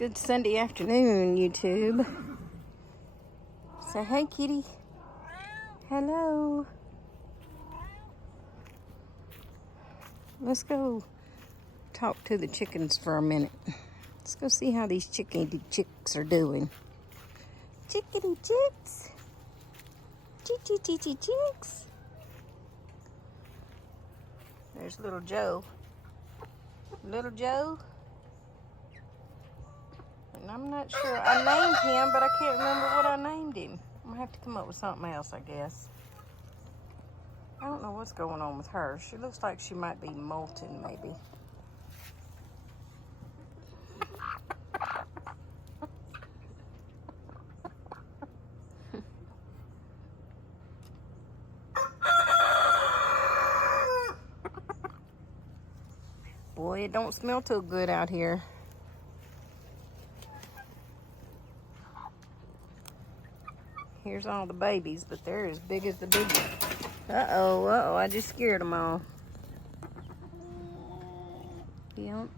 Good Sunday afternoon, YouTube. Say hey, kitty. Hello. Let's go talk to the chickens for a minute. Let's go see how these chickadee chicks are doing. Chickadee chicks. Chicks. There's little Joe. Little Joe. And I'm not sure. I named him, but I can't remember what I named him. I'm gonna have to come up with something else, I guess. I don't know what's going on with her. She looks like she might be molting, maybe. Boy, it don't smell too good out here. Here's all the babies, but they're as big as the biggies. Uh-oh, I just scared them all. Yep,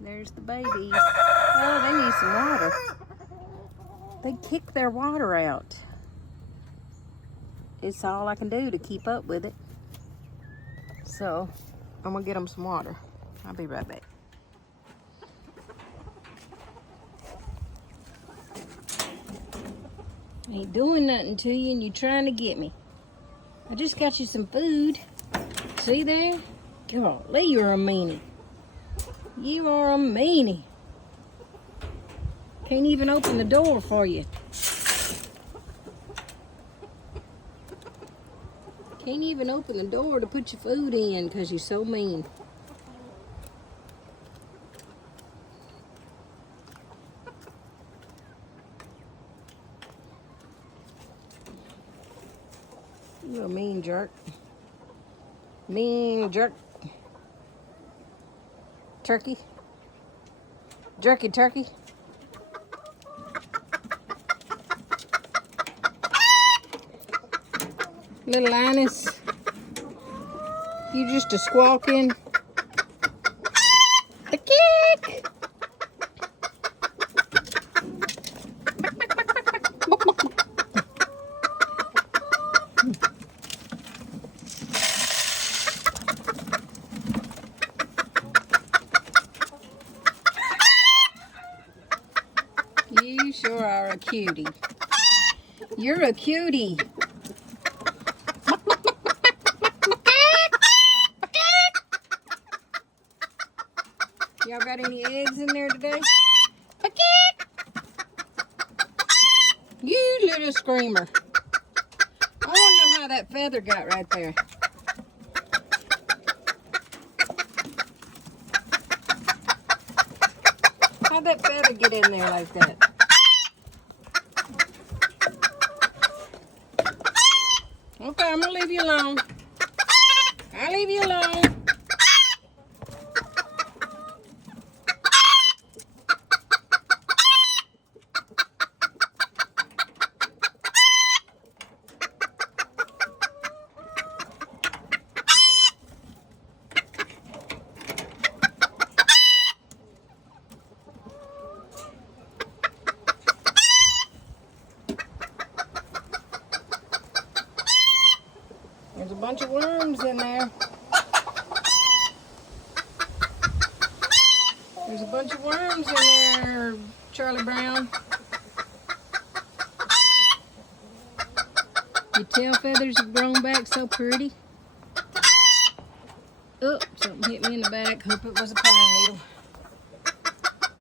there's the babies. Oh, they need some water. They kick their water out. It's all I can do to keep up with it. So, I'm gonna get them some water. I'll be right back. I ain't doing nothing to you and you trying to get me. I just got you some food. See there? Golly, you're a meanie. You are a meanie. Can't even open the door for you. Can't even open the door to put your food in because you're so mean. You're a mean jerk. Mean jerk. Turkey. Jerky turkey. Little Linus. You just a squawking. The kick. You sure are a cutie. You're a cutie. Y'all got any eggs in there today? You little screamer. I want to know how that feather got right there. How'd that feather get in there like that? Okay, I'm gonna leave you alone. I'll leave you alone. There's a bunch of worms in there. There's a bunch of worms in there, Charlie Brown. Your tail feathers have grown back so pretty. Oh, something hit me in the back. Hope it was a pine needle.